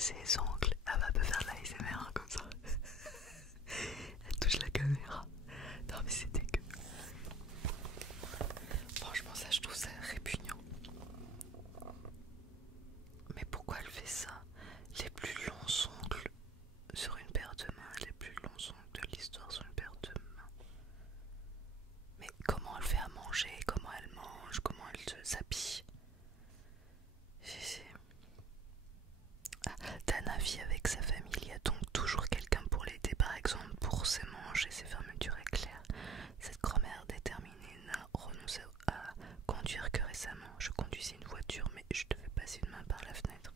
ses ongles. Elle va me faire de la l'ASMR comme ça. Elle touche la caméra. Non mais c'est dégueu. Franchement ça je trouve ça répugnant. Mais pourquoi elle fait ça? Les plus longs ongles sur une paire de mains. Les plus longs ongles de l'histoire sur une paire de mains. Mais comment elle fait à manger? Comment elle mange? Comment elle s'habille? Dana vit avec sa famille, il y a donc toujours quelqu'un pour l'aider, par exemple pour ses manches et ses fermetures éclairs. Cette grand-mère déterminée n'a renoncé à conduire que récemment. Je conduisais une voiture, mais je devais passer une main par la fenêtre.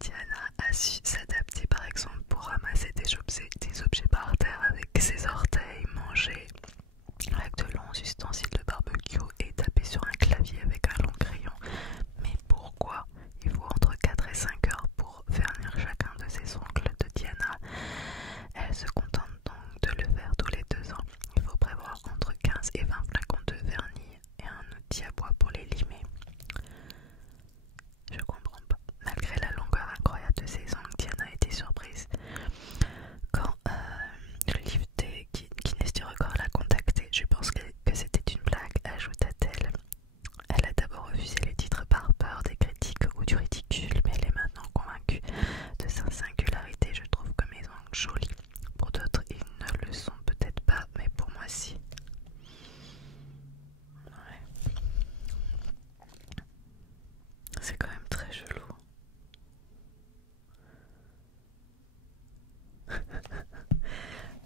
Diana a su s'adapter, par exemple pour ramasser des objets par terre avec ses orteils, manger avec de longs ustensiles de barbecue et taper sur un clavier avec un long crayon. Mais pourquoi il faut entre 4 et 5 heures pour vernir chacun de ses ongles de Diana? Elle se contente donc de le faire tous les 2 ans. Il faut prévoir entre 15 et 20 flacons de vernis et un outil à bois pour les limer. Je comprends pas. Malgré la longueur incroyable de ses ongles, Diana était surprise quand le livre des Guinness du record l'a contactée. Je pense que c'était une blague, ajouta-t-elle. Elle a d'abord refusé les titres par peur des critiques ou du ridicule, mais elle est maintenant convaincue de sa singularité. Je trouve que mes ongles jolis. Pour d'autres, ils ne le sont peut-être pas, mais pour moi, si. Ouais. C'est quand même très chelou.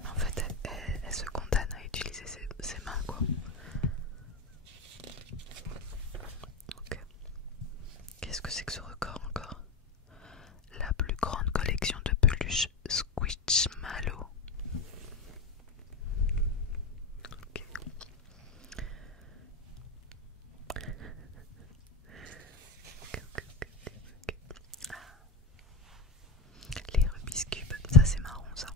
En fait, elle se condamne à utiliser ses mains, quoi. Ok. Qu'est-ce que c'est que ce record encore? La plus grande collection de peluches Squishmallow. Ok. Ah. Les Rubik's Cube, ça c'est marrant ça.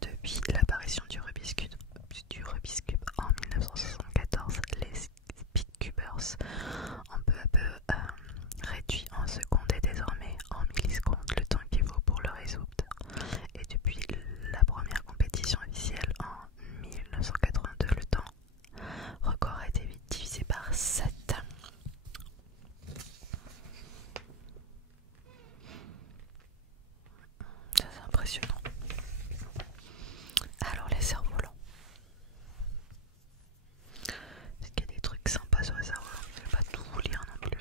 Depuis l'apparition du Rubik's Cube en 1974, les speedcubers ont peu à peu réduit en secondes et désormais en millisecondes le temps qu'il faut pour le résoudre. Et depuis la première compétition officielle en 1982, le temps record a été vite divisé par 7. Ça c'est impressionnant. Alors les cerfs-volants. Est-ce qu'il y a des trucs sympas sur les cerfs-volants? Je ne vais pas tout vous lire non plus.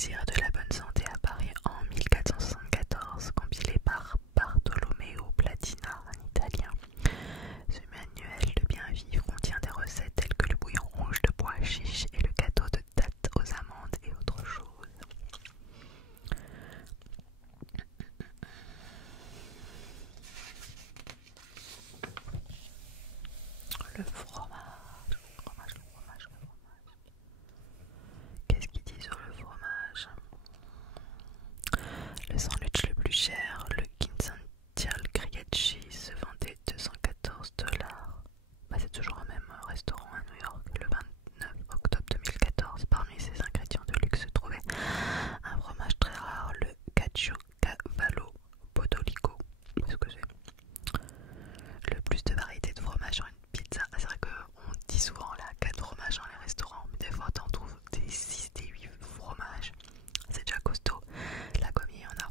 Désir de la bonne santé apparaît en 1474, compilé par Bartolomeo Platina, un Italien. Ce manuel de bien vivre contient des recettes telles que le bouillon rouge de pois chiche et le gâteau de dattes aux amandes et autres choses. Le fromage. Qu'est-ce qu'il dit sur le fromage? Le sandwich le plus cher, le Kinsantial Grilled Cheese, se vendait 214$. Bah, c'est toujours un même restaurant à New York. Le 29 octobre 2014, parmi ses ingrédients de luxe se trouvait un fromage très rare, le Caciocavallo Podolico. Qu'est-ce que c'est? Le plus de variétés de fromage sur une pizza. C'est vrai qu'on dit souvent là 4 fromages dans les restaurants, mais des fois t'en trouves des 6, des 8 fromages. C'est déjà costaud. Là, comme il y en a,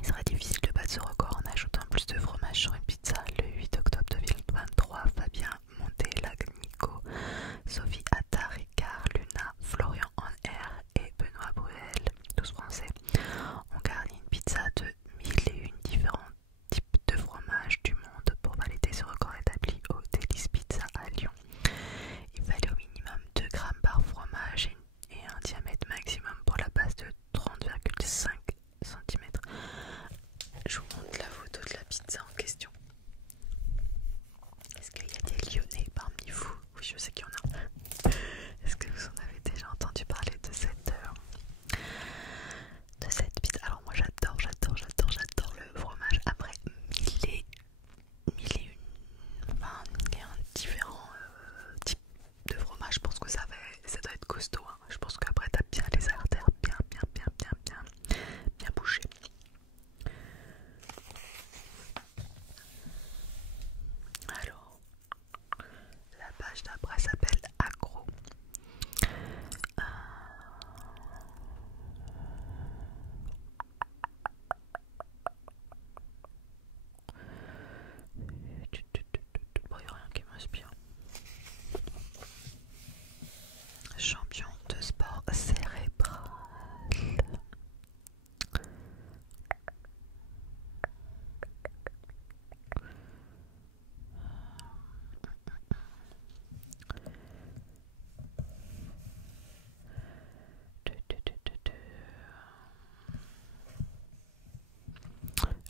il serait difficile de battre ce record en ajoutant plus de fromage sur une pizza. Le 8 octobre 2023, Fabien Montelagnico, Sophie Attard, Ricard, Luna, Florian Air et Benoît Bruel, tous français, ont garni une pizza de 1001 différents types de fromages du monde pour valider ce record établi au Délice Pizza à Lyon. Il fallait au minimum 2 grammes par fromage et un diamètre maximum pour la base de 30,5 cm. Je vous montre la photo de la pizza en question. Est-ce qu'il y a des Lyonnais parmi vous? Oui, je sais qu'il y en a. Est-ce que vous en avez déjà entendu parler de cette pizza? Alors moi j'adore le fromage. Après mille et un différents types de fromage. Je pense que ça doit être costaud, hein. Je pense qu'après t'as bien les artères bien bouchées. Alors, la page d'après s'appelle Accro. Bon, il n'y a rien qui m'inspire. Champion de sport cérébral.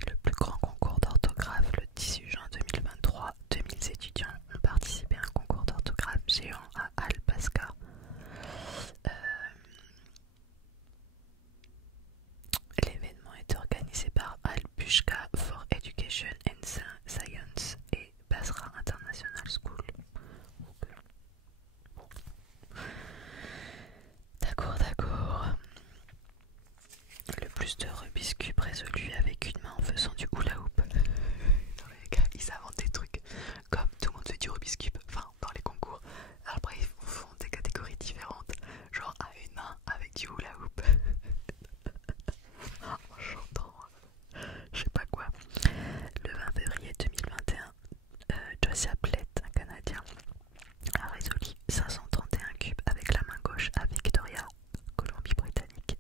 Le plus grand concours d'orthographe, le 18 juin 2023, 2000 étudiants ont participé à un concours d'orthographe géant à Alpaska. L'événement est organisé par Alpushka for Education and Science et Basra International School. D'accord. Le plus de Rubik's Cube résolu avec une main en faisant du hula hoop. Non, les gars, ils inventent des trucs comme tout le monde fait du Rubik's Cube, enfin dans les concours. Après ils font des catégories différentes, genre à une main avec du hula hoop. En chantant je sais pas quoi. Le 20 février 2021, Josiah Plett, un Canadien, a résolu 531 cubes avec la main gauche à Victoria, Colombie-Britannique.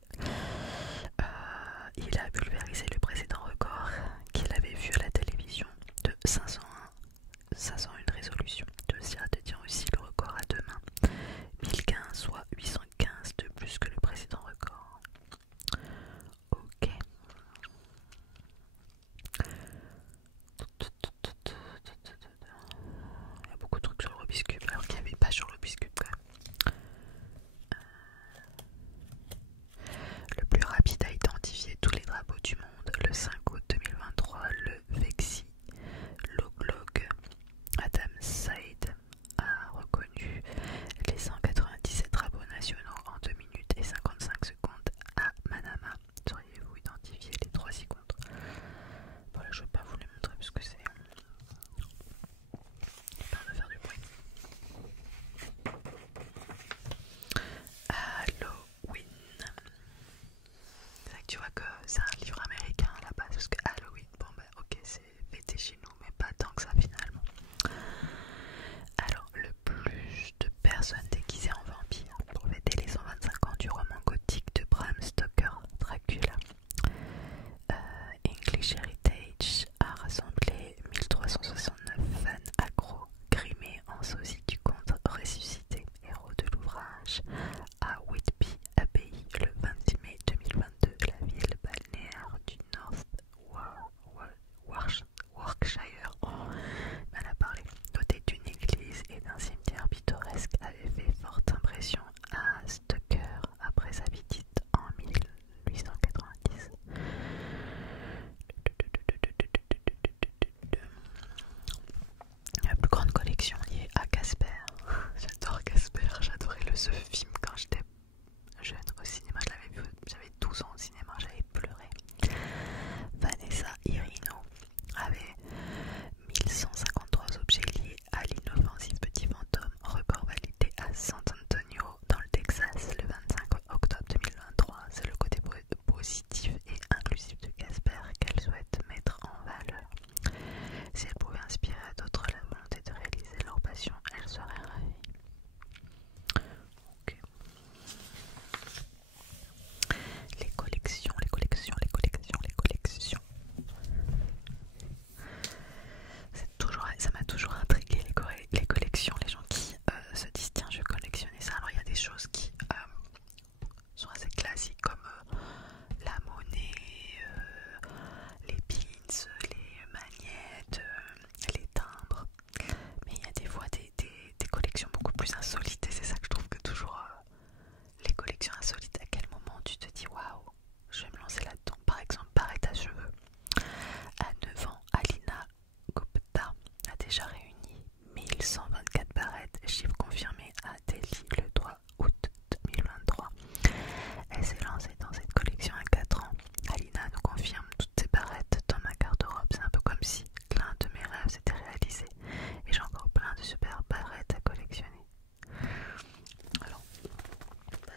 Il a pulvérisé le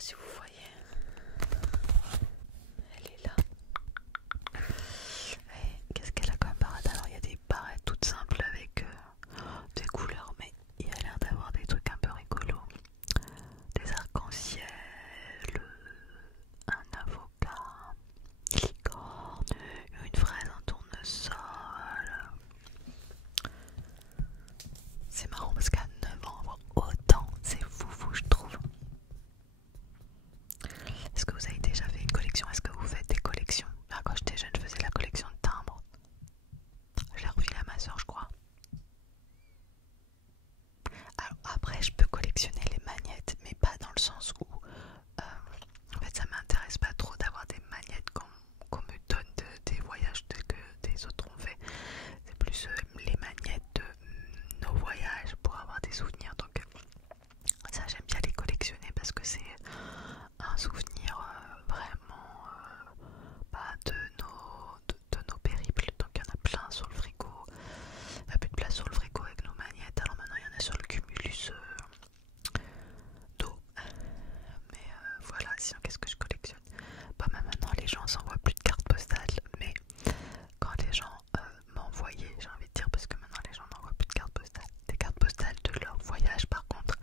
si vous voyez. Elle est là. Et qu'est-ce qu'elle a comme barrette? Alors il y a des barrettes toutes simples avec des couleurs, mais il y a l'air d'avoir des trucs un peu rigolos. Des arcs-en-ciel, un avocat, une licorne, une fraise, un tournesol. C'est marrant parce qu'à 9 ans, avoir autant, c'est fou, je trouve. Est-ce que vous avez déjà fait une collection? Est-ce que vous faites des collections? Quand j'étais jeune, je faisais la collection de timbres. Je l'ai refilé à ma soeur, je crois. Alors après, je peux collectionner les magnettes, mais pas dans le sens où en fait ça m'intéresse pas trop d'avoir des magnettes qu'on me donne des voyages que des autres ont fait. C'est plus les magnettes de nos voyages pour avoir des souvenirs. Donc ça, j'aime bien les collectionner parce que c'est un souvenir vraiment de nos périples. Donc il y en a plein sur le frigo. Il n'y a plus de place sur le frigo avec nos magnettes. Alors maintenant il y en a sur le cumulus d'eau. Mais voilà, sinon qu'est-ce que je collectionne? Maintenant les gens s'envoient plus de cartes postales, mais quand les gens m'envoyaient, j'ai envie de dire, parce que maintenant les gens n'envoient plus de cartes postales, des cartes postales de leur voyage par contre,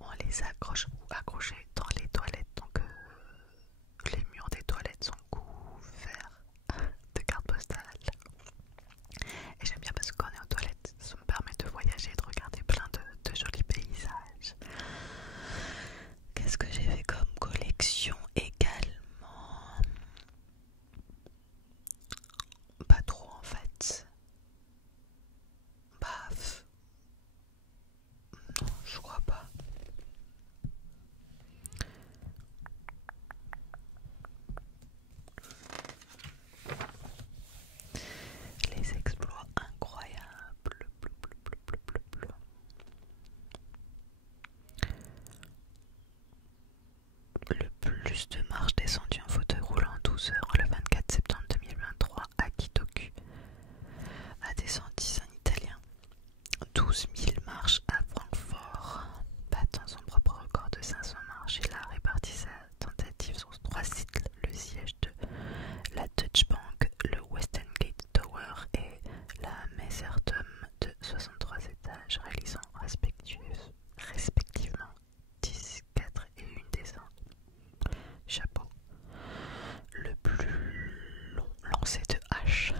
on les accroche ou accrochées dans les toilettes, donc les murs des toilettes sont couverts de cartes postales. Et j'aime bien parce que quand on est aux toilettes, ça me permet de voyager et de regarder plein de jolis paysages. Qu'est-ce que j'ai fait comme collection également? Pas trop en fait. Baf. Non, je crois pas. Les exploits incroyables. Le plus de marches descendues en fauteuil roulant en 12 heures le 24 septembre 2023 à Kitoku. A descendu un Italien. 12 000 marches à Francfort. Battant son propre record de 500 marches, il a réparti sa tentative sur 3 sites, le siège de la Deutsche Bank, le Western Gate Tower et la Messerturm de 63 étages, réalisant respectivement 10, 4 et 1 descente. Chapeau. Le plus long lancer de hache.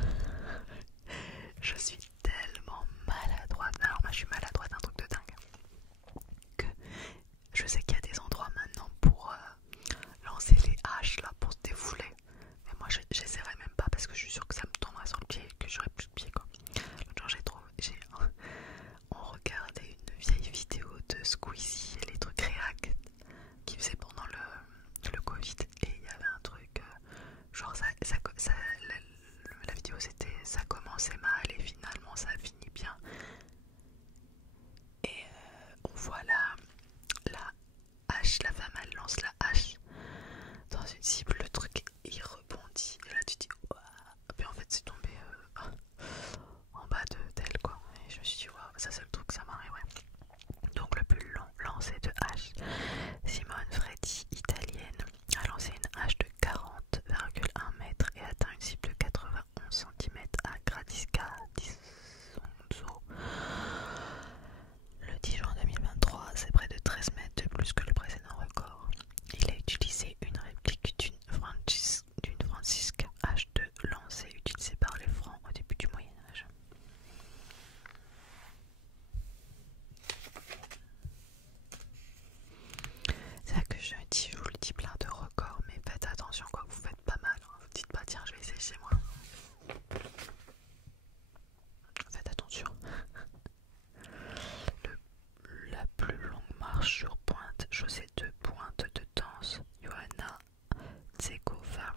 Je suis tellement maladroite. Alors moi je suis maladroite, un truc de dingue. Que je sais qu'il y a des endroits maintenant pour lancer les haches là pour se défouler. Mais moi j'essaierai même pas parce que je suis sûre que ça me tomberait sur le pied et que j'aurai plus de pied quoi. L'autre jour on regardait une vieille vidéo de Squeezie et les trucs réac qu'il faisait pendant le Covid et il y avait un truc genre la vidéo c'était ça commençait mal et finalement ça finit bien et on voit la hache, la femme elle lance la hache dans une cible, le truc il rebondit et là tu dis waouh, puis en fait c'est tombé en bas d'elle quoi et je me suis dit waouh, ça c'est le truc, ça m'arriverait. Donc le plus long lancer de hache, Simone Freddi, italienne, a lancé une hache de 40,1 mètres et atteint une cible de 91 cm à Gradisca di Sonzo. Le 10 juin 2023, c'est près de 13 mètres de plus que le précédent record. Il a utilisé une réplique d'une Francisque H2 lancée utilisée par les Francs au début du Moyen-Âge. C'est là que je vous le dis, plein de records, mais faites attention quoi, vous faites pas mal. Hein. Vous dites pas tiens je vais essayer chez moi. Faites attention. La plus longue marche sur pointe, chaussée de pointe de danse, Johanna Tsekova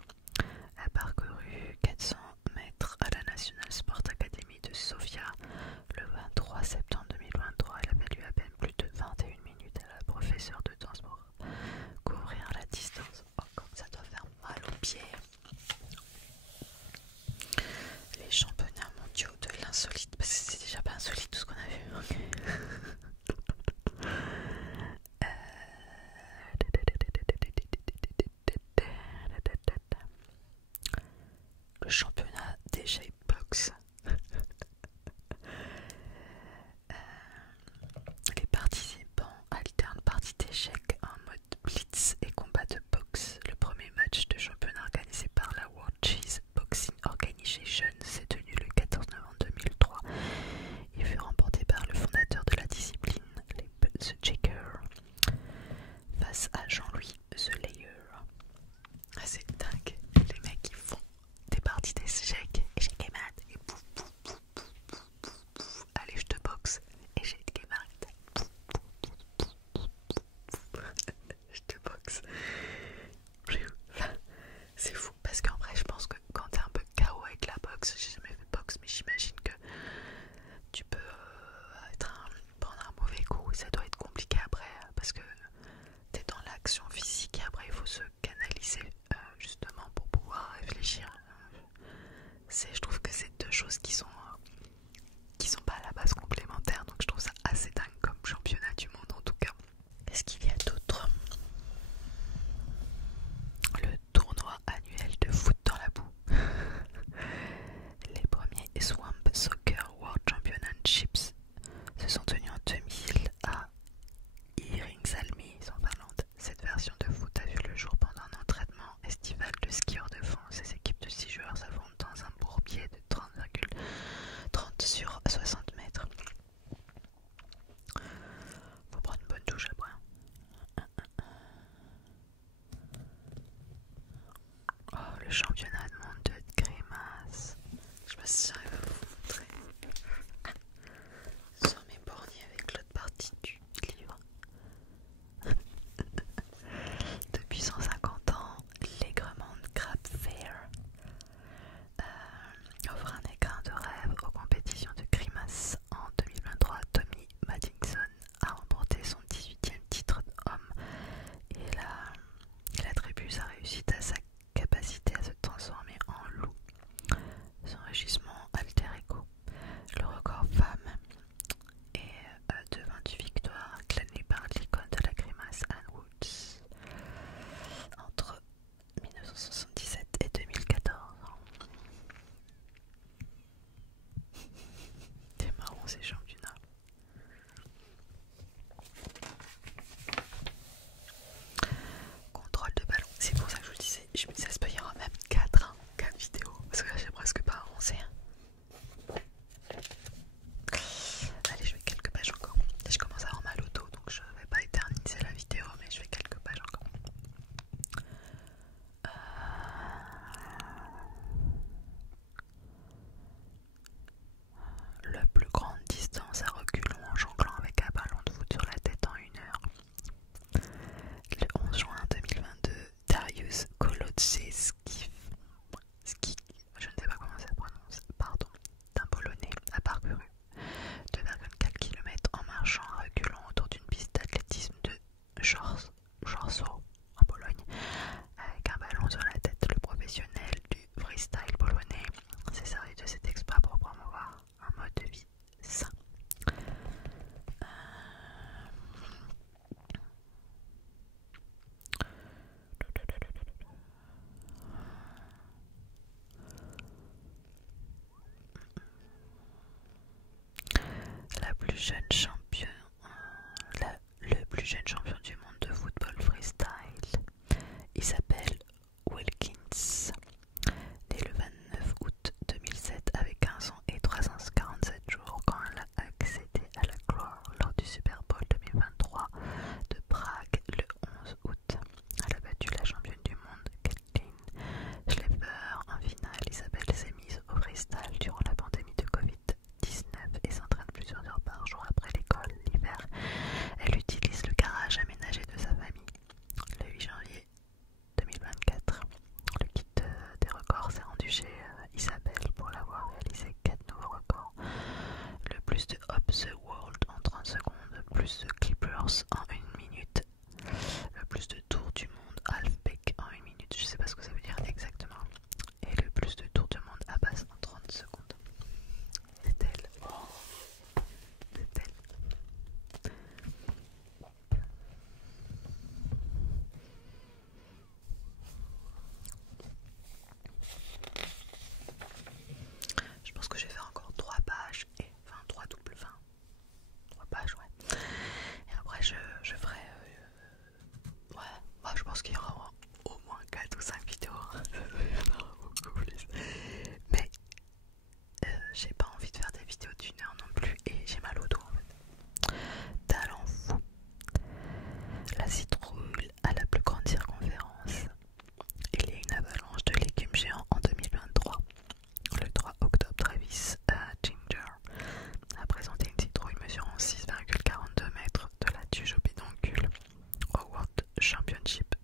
a parcouru 400 mètres à la National Sport Academy de Sofia le 23 septembre 2023. Elle a fallu à peine plus de 21 minutes à la professeure de danse pour couvrir d'échecs box. Les participants alternent parties d'échecs en mode blitz et combat de boxe. Le premier match de championnat organisé par la World Cheese Boxing Organization s'est tenu le 14 novembre 2003. Il fut remporté par le fondateur de la discipline, The Jaker, face à Jean-Louis The Layer. Ah, c'est dingue, les mecs qui font des parties d'échecs, échecs et maths, et pouf pouf pouf pouf pouf pouf pouf. Allez, je te boxe, échecs et maths, je te boxe. C'est fou, parce qu'en vrai, je pense que quand t'es un peu KO avec la boxe, j'ai jamais fait de boxe, mais j'imagine que tu peux prendre un mauvais coup, ça doit être compliqué après, parce que t'es dans l'action physique et après il faut se canaliser justement pour pouvoir réfléchir. Je trouve que c'est deux choses qui sont pas à la base complémentaires, donc je trouve ça assez dingue comme championnat du monde en tout cas. Qu'est-ce qu'il y a d'autre? Le tournoi annuel de foot dans la boue. Les premiers Swamp Soccer World Championships se sont tenus en 2000 à Iirinsalmi, en Finlande. Cette version de foot a vu le jour pendant un entraînement estival de skieurs de fond. Ces équipes de 6 joueurs s'affrontent dans un bourbier de 30 sur 60 mètres. Faut prendre une bonne douche après. Oh, le championnat de monde de grimace. Je sais pas si j'arrive à vous montrer. Sur mes borniers avec l'autre partie du livre. Depuis 150 ans, l'Egremont Crab Fair offre un écrin de rêve aux compétitions de grimace. En 2023, Tommy Madison a remporté son 18e titre d'homme et il attribue sa réussite à sa capacité à se transformer en loup, son rugissement alter ego. Le record femme est de 28 victoires, glanées par l'icône de la grimace Anne Woods entre 1977 et 2014. C'est marrant ces championnats. Contrôle de ballon, c'est pour ça que je vous disais, je me disais, ça se peut y aura même 4 vidéos, parce que là j'ai presque pas avancé. Allez, je fais quelques pages encore. Je commence à avoir mal au dos, donc je vais pas éterniser la vidéo, mais je fais quelques pages encore. La plus grande distance à reculons en jonglant avec un ballon de foot sur la tête en 1 heure. Le 11 juin 2022, Dariusz Kolodziejski, je ne sais pas comment ça se prononce, pardon, d'un Polonais, a parcouru 2,4 km en marchant en reculant autour d'une piste d'athlétisme de Warsaw en Pologne avec un ballon sur la tête. Le professionnel du freestyle polonais s'est servi de cet exploit pour promouvoir un mode de vie sain. Le plus jeune champion du monde de football freestyle, il s'appelle Wilkins, né le 29 août 2007 avec 15 ans et 347 jours quand elle a accédé à la gloire lors du Super Bowl 2023 de Prague le 11 août. Elle a battu la championne du monde Kathleen Schlepper en finale. Isabelle s'est mise au freestyle durant la pandémie de Covid-19 et s'entraîne plusieurs heures par jour après l'école l'hiver. Elle utilise le garage pense qu'il y aura au moins 4 ou 5 vidéos. Il y en aura beaucoup plus. Mais j'ai pas envie de faire des vidéos d'1 heure non plus et j'ai mal au dos en fait. Talent fou. La citrouille a la plus grande circonférence. Il y a une avalanche de légumes géants en 2023. Le 3 octobre, Travis Ginger a présenté une citrouille mesurant 6,42 mètres de la tige au pédoncule au World Championship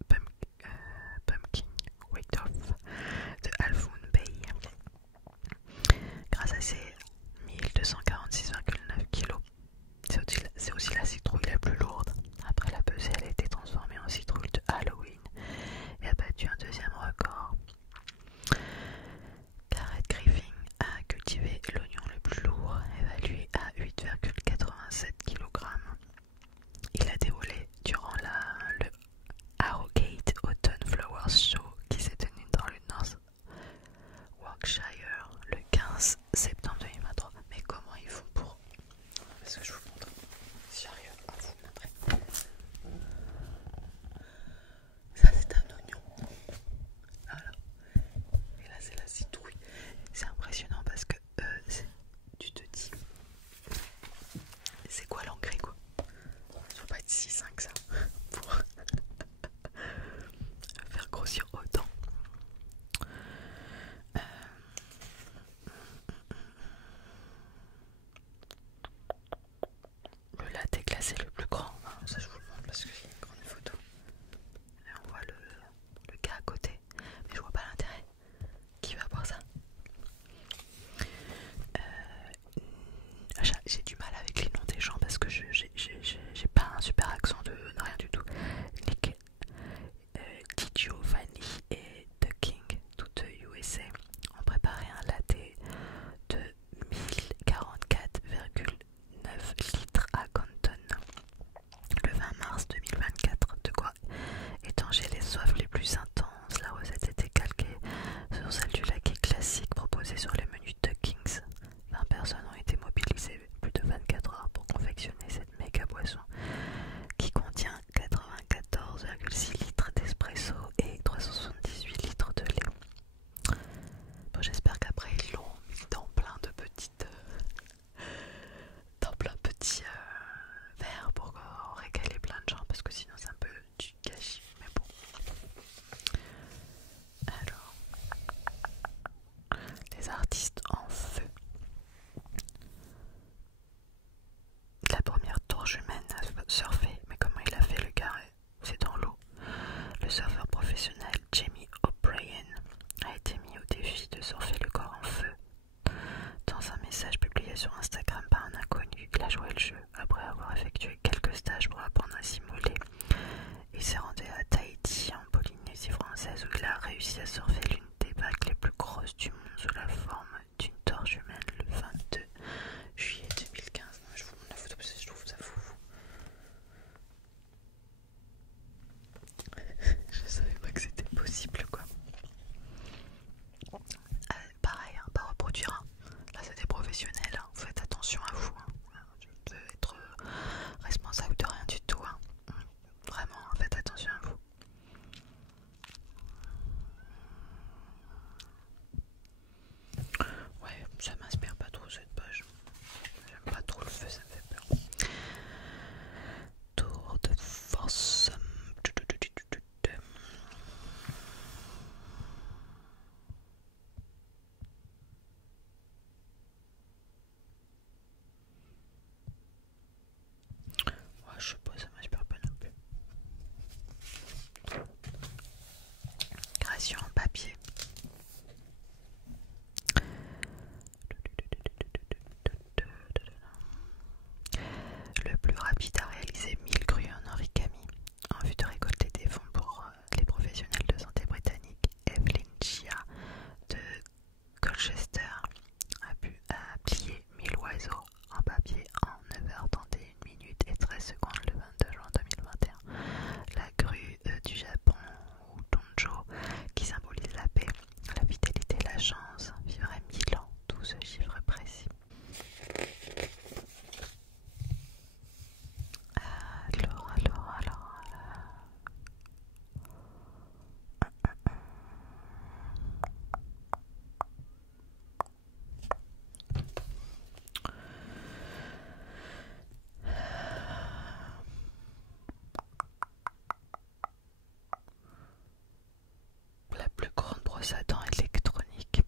brosse à dents électronique.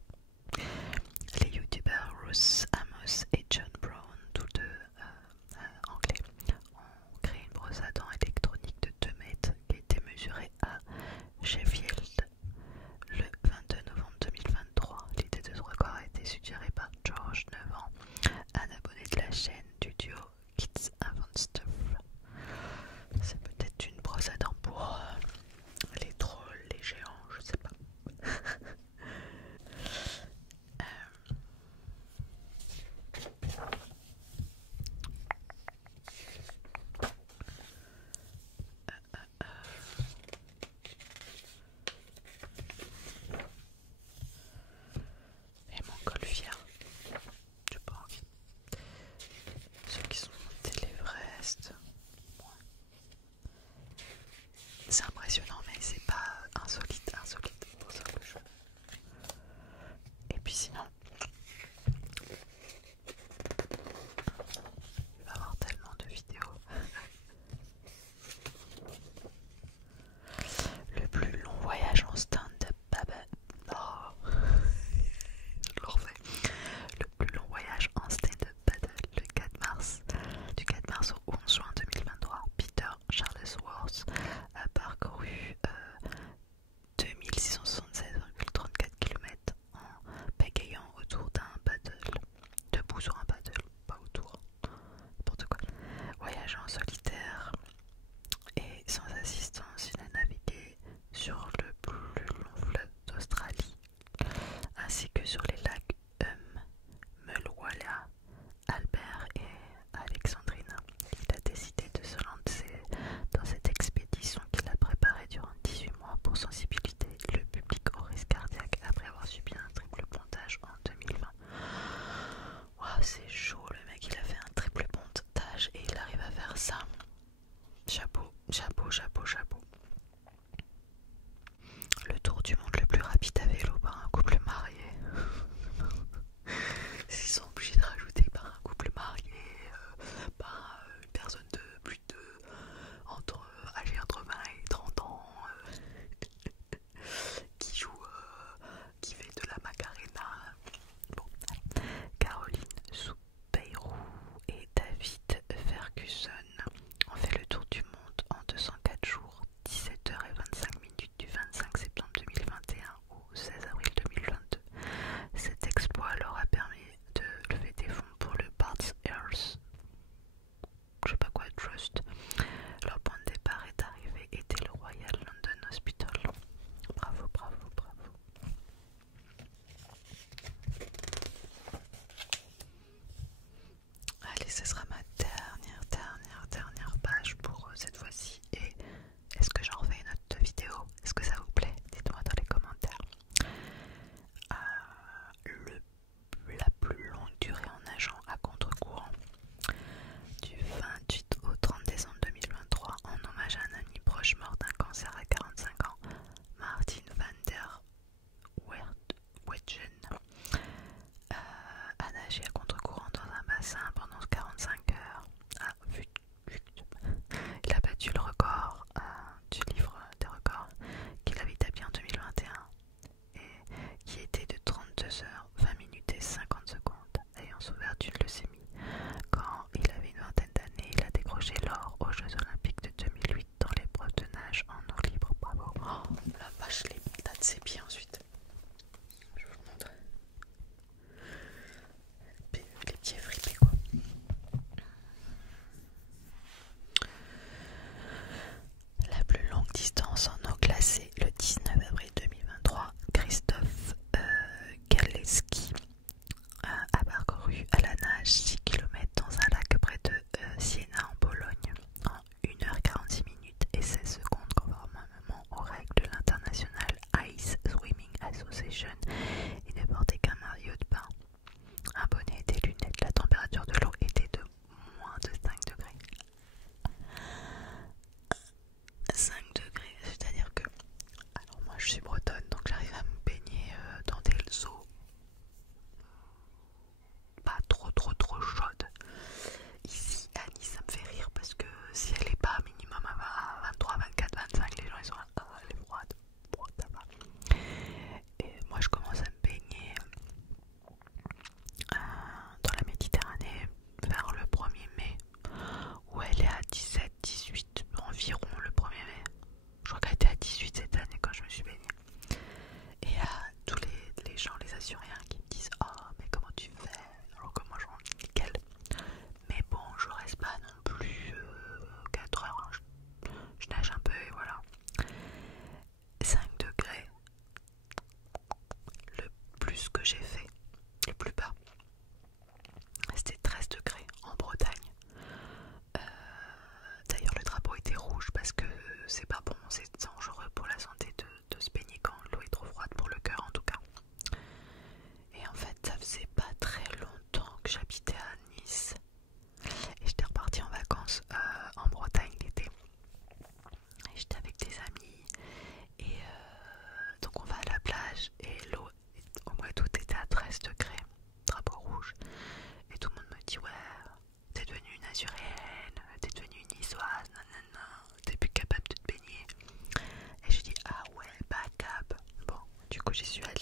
Les youtubeurs Russ Amos et John Brown, tous deux anglais, ont créé une brosse à dents électronique de 2 mètres qui a été mesurée à Sheffield le 22 novembre 2023. L'idée de ce record a été suggérée par George, 9 ans, un abonné de la chaîne du duo Kids Avant Stuff. C'est peut-être une brosse à dents pour les trolls, les géants, je sais pas. Et montgolfière, j'ai pas envie. Ceux qui sont montés l'Everest, c'est impressionnant, mais c'est pas insolite pour ça que je... Et puis sinon, il va y avoir tellement de vidéos. Le plus long voyage en stand-up oh. Je le refais. Le plus long voyage en stand-up paddle le 4 mars. Du 4 mars au 11 juin 2023, Peter Charlesworth a parcouru Du coup j'y suis allée